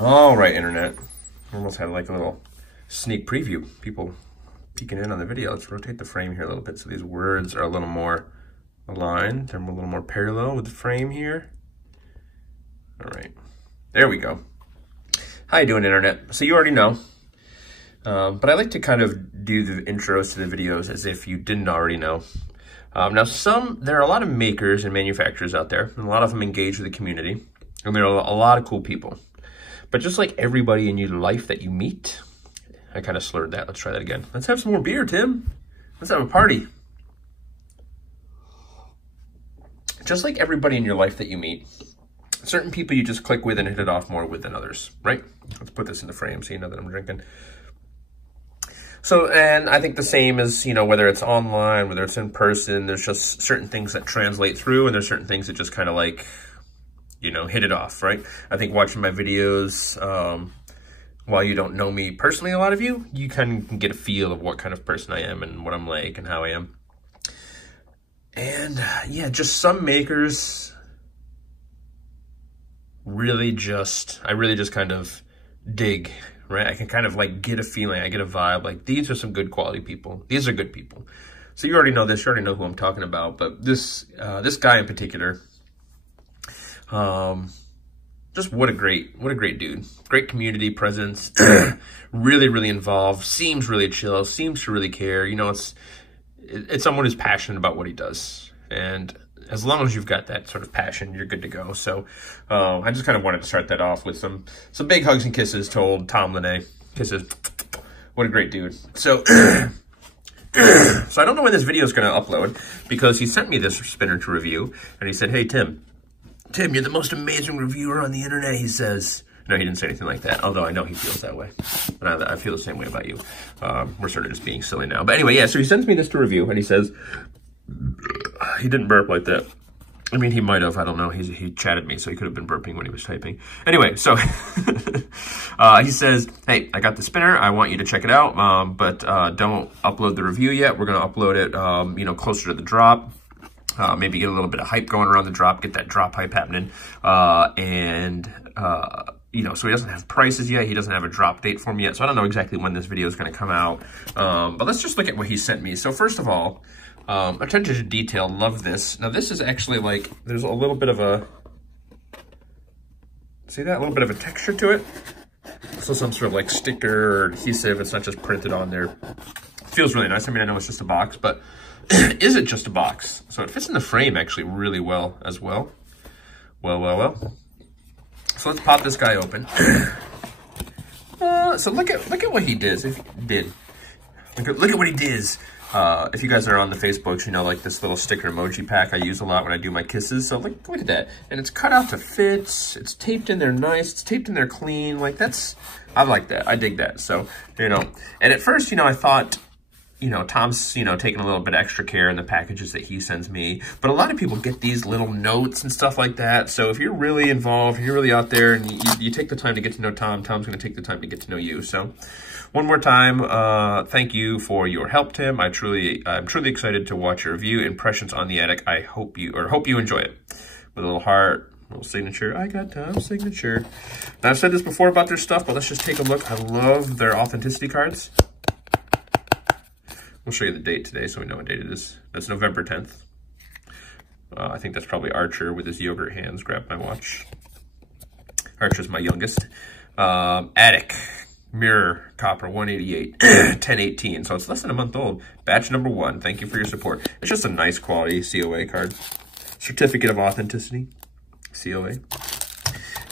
All right, internet. Almost had like a little sneak preview. People peeking in on the video. Let's rotate the frame here a little bit so these words are a little more aligned. They're a little more parallel with the frame here. All right, there we go. How you doing, internet? So you already know, but I like to kind of do the intros to the videos as if you didn't already know. Now, there are a lot of makers and manufacturers out there, and a lot of them engage with the community, and there are a lot of cool people. But just like everybody in your life that you meet, I kind of slurred that. Let's try that again. Let's have some more beer, Tim. Let's have a party. Just like everybody in your life that you meet, certain people you just click with and hit it off more with than others, right? Let's put this in the frame so you know that I'm drinking. So, and I think the same as, you know, whether it's online, whether it's in person, there's just certain things that translate through, and there's certain things that just kind of like, you know, hit it off, right? I think watching my videos, while you don't know me personally, a lot of you kind of can get a feel of what kind of person I am and what I'm like and how I am. And yeah, just some makers I really just kind of dig, right? I can kind of like get a feeling, I get a vibe, like these are some good quality people. These are good people. So you already know this, you already know who I'm talking about, but this guy in particular, just what a great dude. Great community presence, really involved, seems really chill, seems to really care. You know, it's someone who's passionate about what he does. And as long as you've got that sort of passion, you're good to go. So I just kind of wanted to start that off with some big hugs and kisses to old Tom Lene. Kisses. What a great dude. So, so I don't know when this video is going to upload because he sent me this spinner to review. And he said, hey, Tim, you're the most amazing reviewer on the internet, he says. No, he didn't say anything like that, although I know he feels that way. And I feel the same way about you. We're sort of just being silly now. But anyway, yeah, so he sends me this to review, and he says, he didn't burp like that. I mean, he might have, I don't know. He chatted me, so he could have been burping when he was typing. Anyway, so he says, hey, I got the spinner. I want you to check it out, but don't upload the review yet. We're going to upload it, you know, closer to the drop. Maybe get a little bit of hype going around the drop, get that drop hype happening. You know, so he doesn't have prices yet. He doesn't have a drop date for me yet. So I don't know exactly when this video is going to come out. But let's just look at what he sent me. So first of all, attention to detail, love this. Now this is actually like, there's a little bit of a, see that? A little bit of a texture to it. So some sort of like sticker or adhesive. It's not just printed on there. It feels really nice. I mean, I know it's just a box, but is it just a box? So it fits in the frame actually really well as well. Well. So let's pop this guy open. So look at what he did. Look at what he did. If you guys are on the Facebooks, you know, like this little sticker emoji pack I use a lot when I do my kisses. So look at that. And it's cut out to fit. It's taped in there nice. It's taped in there clean. Like I like that. I dig that. So, you know, and at first, you know, I thought, you know, Tom's, you know, taking a little bit extra care in the packages that he sends me. But a lot of people get these little notes and stuff like that. So if you're really involved, if you're really out there and you take the time to get to know Tom, Tom's going to take the time to get to know you. So one more time, thank you for your help, Tim. I'm truly excited to watch your review. Impressions on the Attic. I hope you enjoy it. With a little heart, a little signature. I got Tom's signature. Now, I've said this before about their stuff, but let's just take a look. I love their authenticity cards. We'll show you the date today so we know what date it is. That's November 10th. I think that's probably Archer with his yogurt hands. Grab my watch. Archer's my youngest. Attic. Mirror. Copper 188. 1018. So it's less than a month old. Batch number 1. Thank you for your support. It's just a nice quality COA card. Certificate of Authenticity. COA.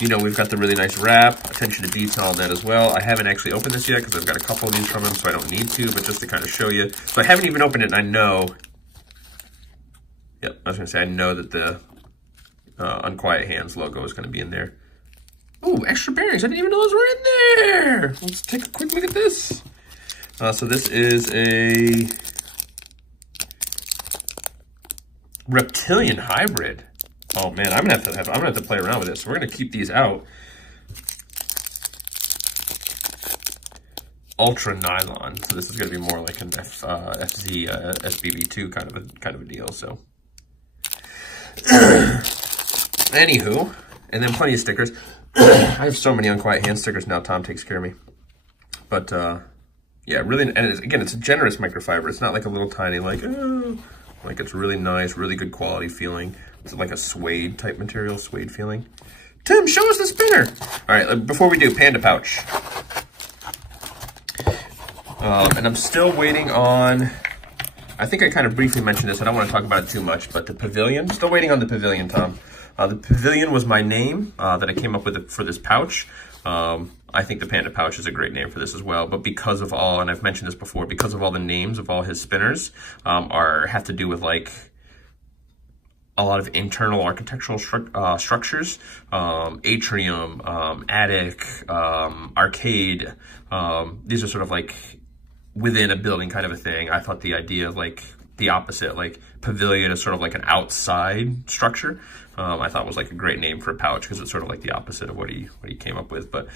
You know, we've got the really nice wrap, attention to detail on that as well. I haven't actually opened this yet because I've got a couple of these from him, so I don't need to, but just to kind of show you. So I haven't even opened it, and I know, yep, I was going to say, I know that the Unquiet Hands logo is going to be in there. Ooh, extra bearings. I didn't even know those were in there. Let's take a quick look at this. So this is a reptilian hybrid. Oh man, I'm gonna have to play around with this. So we're gonna keep these out. Ultra nylon. So this is gonna be more like an FZ SBB2 kind of a deal. So, anywho, And then plenty of stickers. I have so many Unquiet hand stickers now. Tom takes care of me. But yeah, really, and again, it's a generous microfiber. It's not like a little tiny, like it's really nice, really good quality feeling. It's like a suede type material, suede feeling. Tim, show us the spinner. All right, before we do, Panda pouch. And I'm still waiting on, I think I kind of briefly mentioned this. I don't want to talk about it too much, but the Pavilion, still waiting on the Pavilion, Tom. The Pavilion was my name that I came up with for this pouch. I think the Panda pouch is a great name for this as well, but because of all, and I've mentioned this before, because of all the names of all his spinners have to do with like a lot of internal architectural structures, atrium, attic, arcade. These are sort of like within a building kind of a thing. I thought the idea of like the opposite, like Pavilion is sort of like an outside structure. I thought was like a great name for a pouch because it's sort of like the opposite of what he came up with. But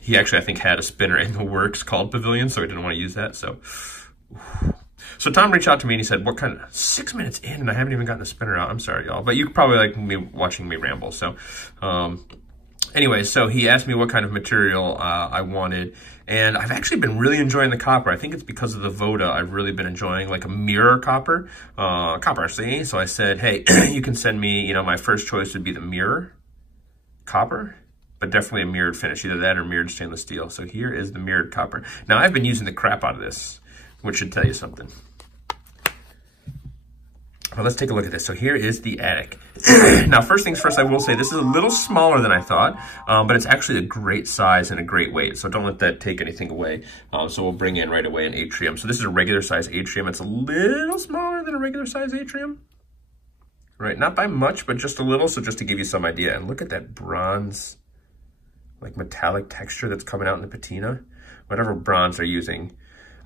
he actually, I think, had a spinner in the works called Pavilion, so he didn't want to use that. So Tom reached out to me and he said, "What kind of 6 minutes in and I haven't even gotten the spinner out? I'm sorry, y'all, but you probably like me watching me ramble." So anyway, so he asked me what kind of material I wanted, and I've actually been really enjoying the copper. I think it's because of the Voda. I've really been enjoying like a mirror copper, see? So I said, hey, you can send me, you know, my first choice would be the mirror copper, but definitely a mirrored finish, either that or mirrored stainless steel. So here is the mirrored copper. Now I've been using the crap out of this, which should tell you something. Well, let's take a look at this. So here is the attic. Now, first things first, I will say this is a little smaller than I thought, but it's actually a great size and a great weight. So don't let that take anything away. So we'll bring in right away an atrium. So this is a regular size atrium. It's a little smaller than a regular size atrium. Right, not by much, but just a little. So just to give you some idea. And look at that bronze, like metallic texture that's coming out in the patina. Whatever bronze they're using.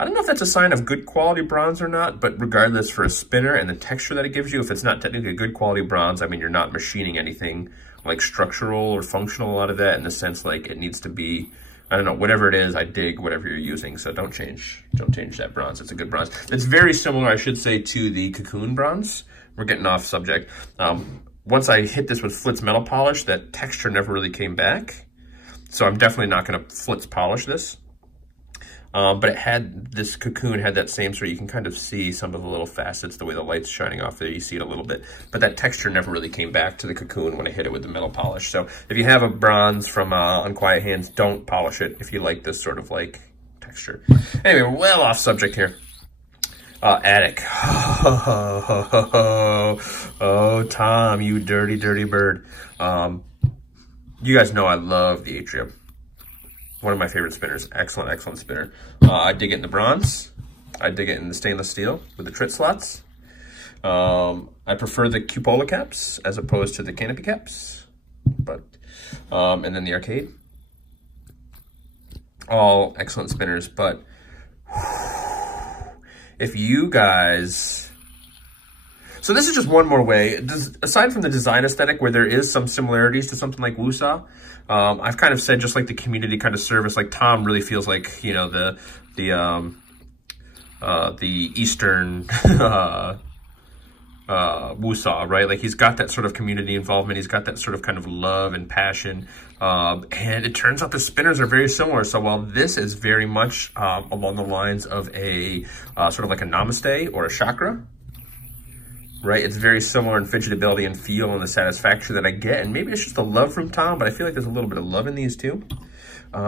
I don't know if that's a sign of good quality bronze or not, but regardless, for a spinner and the texture that it gives you, if it's not technically a good quality bronze, I mean, you're not machining anything like structural or functional, a lot of that, in the sense like it needs to be, I don't know, whatever it is, I dig whatever you're using. So don't change that bronze. It's a good bronze. It's very similar, I should say, to the Cocoon bronze. We're getting off subject. Once I hit this with Flitz metal polish, that texture never really came back. So I'm definitely not going to Flitz polish this. But it had, this Cocoon had that same sort of, you can kind of see some of the little facets, the way the light's shining off there, you see it a little bit. But that texture never really came back to the Cocoon when I hit it with the metal polish. So if you have a bronze from Unquiet Hands, don't polish it if you like this sort of like texture. Anyway, we're well off subject here. Attic. Oh, Tom, you dirty, dirty bird. You guys know I love the atrium. One of my favorite spinners. Excellent, excellent spinner. I dig it in the bronze. I dig it in the stainless steel with the trit slots. I prefer the cupola caps as opposed to the canopy caps. But and then the arcade. All excellent spinners, but if you guys... So this is just one more way. Aside from the design aesthetic, where there is some similarities to something like Wusa, I've kind of said just like the community kind of service, like Tom really feels like, you know, the Eastern Wusa, right? Like he's got that sort of community involvement. He's got that sort of kind of love and passion. And it turns out the spinners are very similar. So while this is very much along the lines of a sort of like a namaste or a chakra, right? It's very similar in fidgetability and feel and the satisfaction that I get. And maybe it's just the love from Tom, but I feel like there's a little bit of love in these too.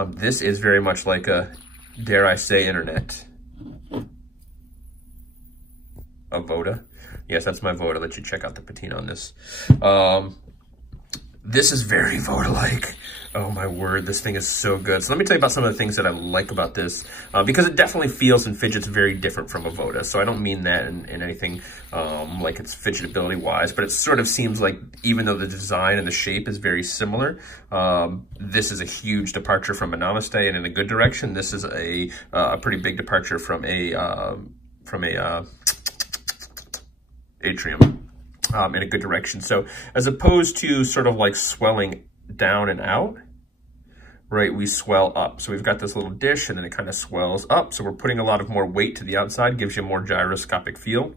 This is very much like a, dare I say, internet. A Voda. Yes, that's my Voda. Let you check out the patina on this. This is very Voda-like. Oh my word, this thing is so good. So let me tell you about some of the things that I like about this, because it definitely feels and fidgets very different from a Voda. So I don't mean that in anything like it's fidgetability-wise, but it sort of seems like even though the design and the shape is very similar, this is a huge departure from a Namaste, and in a good direction. This is a pretty big departure from a atrium. In a good direction. So as opposed to sort of like swelling down and out, right, we swell up. So we've got this little dish and then it kind of swells up. So we're putting a lot of more weight to the outside, gives you a more gyroscopic feel.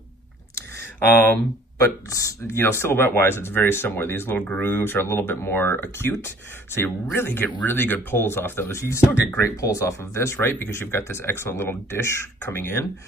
but you know, silhouette-wise, it's very similar. These little grooves are a little bit more acute, so you really get really good pulls off those. You still get great pulls off of this, right? Because you've got this excellent little dish coming in.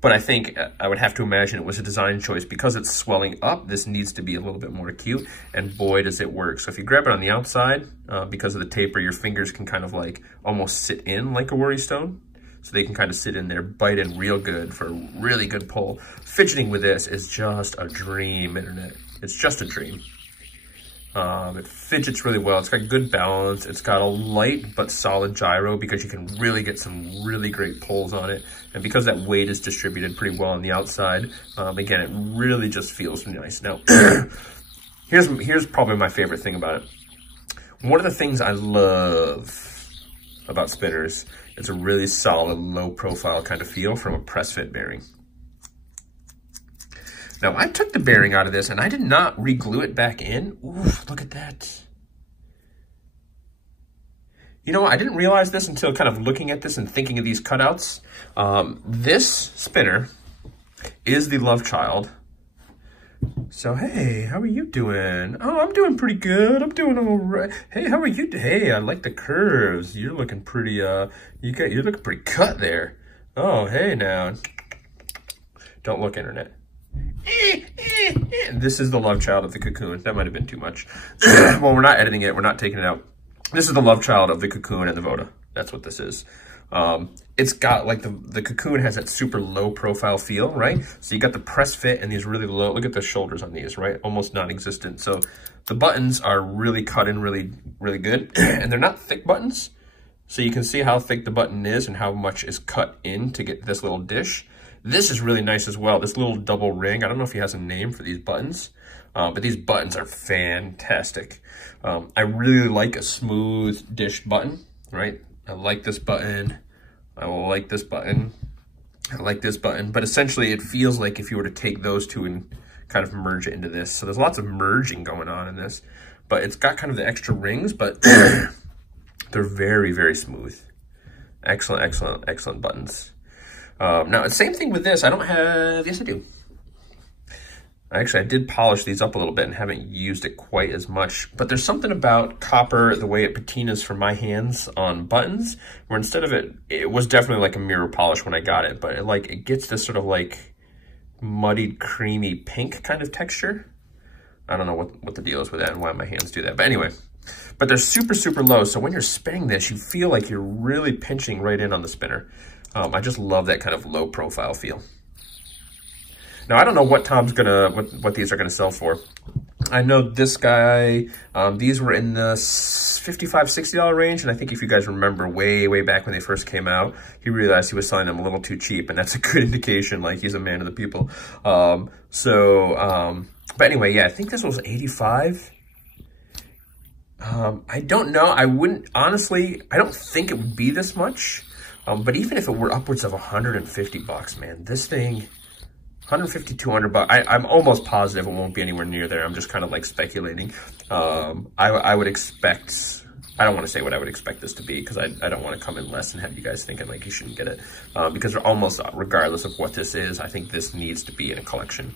But I think I would have to imagine it was a design choice because it's swelling up. This needs to be a little bit more acute, and boy, does it work. So if you grab it on the outside, because of the taper, your fingers can kind of like almost sit in like a worry stone. So they can kind of sit in there, bite in real good for a really good pull. Fidgeting with this is just a dream, internet. It's just a dream. It fidgets really well. It's got good balance. It's got a light but solid gyro because you can really get some really great pulls on it. And because that weight is distributed pretty well on the outside, again, it really just feels nice. Now, here's probably my favorite thing about it. One of the things I love about spinners, it's a really solid, low profile kind of feel from a press fit bearing. Now, I took the bearing out of this and I did not re-glue it back in. Oof, look at that. You know, I didn't realize this until kind of looking at this and thinking of these cutouts. This spinner is the love child. So, hey, how are you doing? Oh, I'm doing pretty good. I'm doing all right. Hey, how are you? Hey, I like the curves. You're looking pretty, you're looking pretty cut there. Oh, hey now. Don't look, internet. This is the love child of the Cocoon. That might have been too much. Well, we're not editing it. We're not taking it out. This is the love child of the Cocoon and the Voda. That's what this is. It's got like the Cocoon has that super low profile feel, right? So you got the press fit and these really low, look at the shoulders on these, right? Almost non-existent. So the buttons are really cut in really, really good. And they're not thick buttons. So you can see how thick the button is and how much is cut in to get this little dish. This is really nice as well. This little double ring. I don't know if he has a name for these buttons, but these buttons are fantastic. I really like a smooth dish button, right? I like this button. I like this button. I like this button. But essentially, it feels like if you were to take those two and kind of merge it into this. So there's lots of merging going on in this. But it's got kind of the extra rings, but they're very, very smooth. Excellent, excellent, excellent buttons. Now, same thing with this. I don't have, yes I do. Actually, I did polish these up a little bit and haven't used it quite as much, but there's something about copper, the way it patinas for my hands on buttons, where instead of it was definitely like a mirror polish when I got it, but it gets this sort of like muddied, creamy pink kind of texture. I don't know what the deal is with that and why my hands do that, but anyway. But they're super, super low, so when you're spinning this, you feel like you're really pinching right in on the spinner. I just love that kind of low profile feel. Now, I don't know what Tom's what these are gonna sell for. I know this guy, these were in the $55, $60 range, and I think if you guys remember way, way back when they first came out, he realized he was selling them a little too cheap, and that's a good indication, like he's a man of the people. But anyway, yeah, I think this was 85. I don't know, honestly, I don't think it would be this much. But even if it were upwards of 150 bucks, man, this thing, 150, 200 bucks, I'm almost positive it won't be anywhere near there. I'm just kind of like speculating. I would expect, I don't want to say what I would expect this to be because I don't want to come in less and have you guys thinking like you shouldn't get it. Because almost regardless of what this is, I think this needs to be in a collection.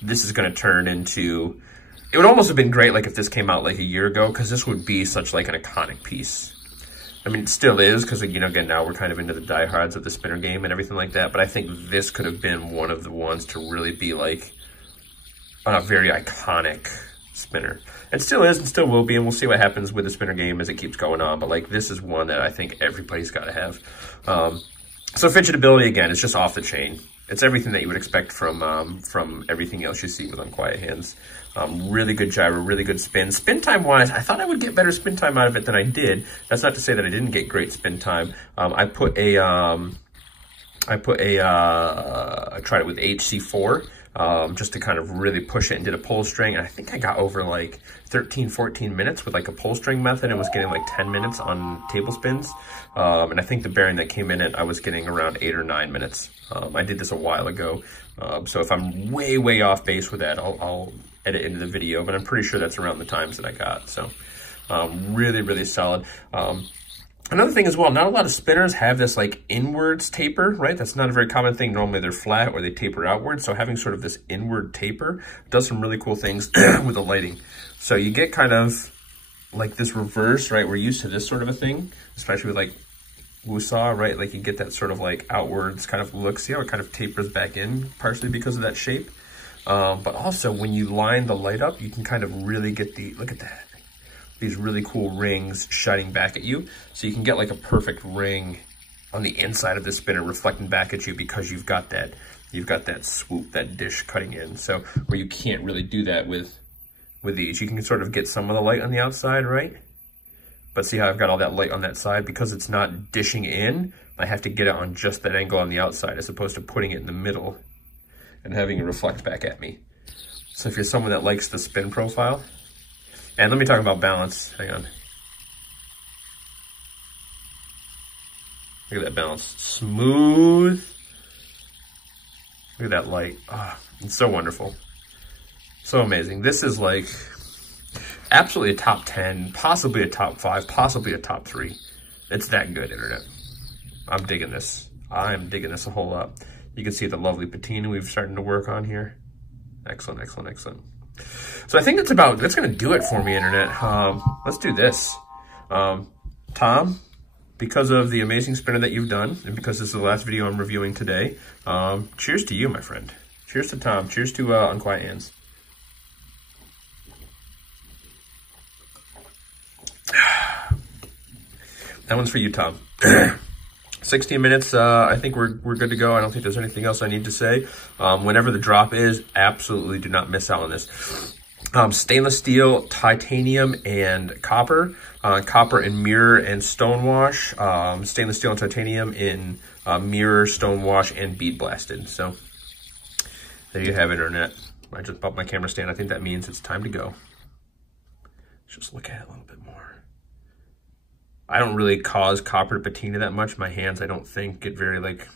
This is going to turn into, it would almost have been great like if this came out like a year ago because this would be such like an iconic piece. I mean, it still is because, you know, again, now we're kind of into the diehards of the spinner game and everything like that. But I think this could have been one of the ones to really be like a very iconic spinner. And still is and still will be. And we'll see what happens with the spinner game as it keeps going on. But like this is one that I think everybody's got to have. So fidgetability, again, it's just off the chain. It's everything that you would expect from everything else you see with Unquiet hands. Really good gyro, really good spin. Spin time wise, I thought I would get better spin time out of it than I did. That's not to say that I didn't get great spin time. I tried it with HC4 just to kind of really push it and did a pull string. And I think I got over like 13, 14 minutes with like a pull string method and was getting like 10 minutes on table spins. And I think the bearing that came in it, I was getting around 8 or 9 minutes. I did this a while ago. So if I'm way, way off base with that, I'll edit into the video, but I'm pretty sure that's around the times that I got. So really, really solid. Another thing as well, not a lot of spinners have this like inwards taper, right? That's not a very common thing. Normally they're flat or they taper outward. So having sort of this inward taper does some really cool things with the lighting. So you get kind of like this reverse, right? We're used to this sort of a thing, especially with like Wusaw, right? Like you get that sort of like outwards kind of look. See how it kind of tapers back in, partially because of that shape. But also when you line the light up, you can kind of really get the, look at that, these really cool rings shining back at you. So you can get like a perfect ring on the inside of the spinner reflecting back at you because you've got that swoop, that dish cutting in. So where you can't really do that with these. You can sort of get some of the light on the outside, right? But see how I've got all that light on that side? Because it's not dishing in, I have to get it on just that angle on the outside as opposed to putting it in the middle and having it reflect back at me. So if you're someone that likes the spin profile, and let me talk about balance, hang on. Look at that balance, smooth. Look at that light, it's so wonderful. So amazing. This is like absolutely a top 10, possibly a top 5, possibly a top 3. It's that good, internet. I'm digging this. I'm digging this a whole lot. You can see the lovely patina we've started to work on here. Excellent, excellent, excellent. So I think that's gonna do it for me, internet. Let's do this. Tom, because of the amazing spinner that you've done, and because this is the last video I'm reviewing today, cheers to you, my friend. Cheers to Tom, cheers to Unquiet Hands. That one's for you, Tom. 16 minutes, I think we're good to go. I don't think there's anything else I need to say. Whenever the drop is, absolutely do not miss out on this. Stainless steel, titanium, and copper. Copper in mirror and stonewash. Stainless steel and titanium in mirror, stonewash, and bead blasted. So there you have it, internet. I just bumped my camera stand. I think that means it's time to go. Let's just look at it a little bit more. I don't really cause copper to patina that much. My hands, I don't think, get very like,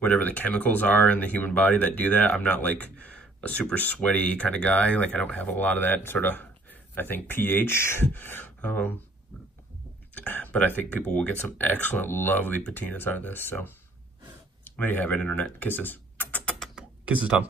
whatever the chemicals are in the human body that do that. I'm not like a super sweaty kind of guy. Like I don't have a lot of that sort of, I think, pH. But I think people will get some excellent, lovely patinas out of this. So there you have it, internet. Kisses. Kisses, Tom.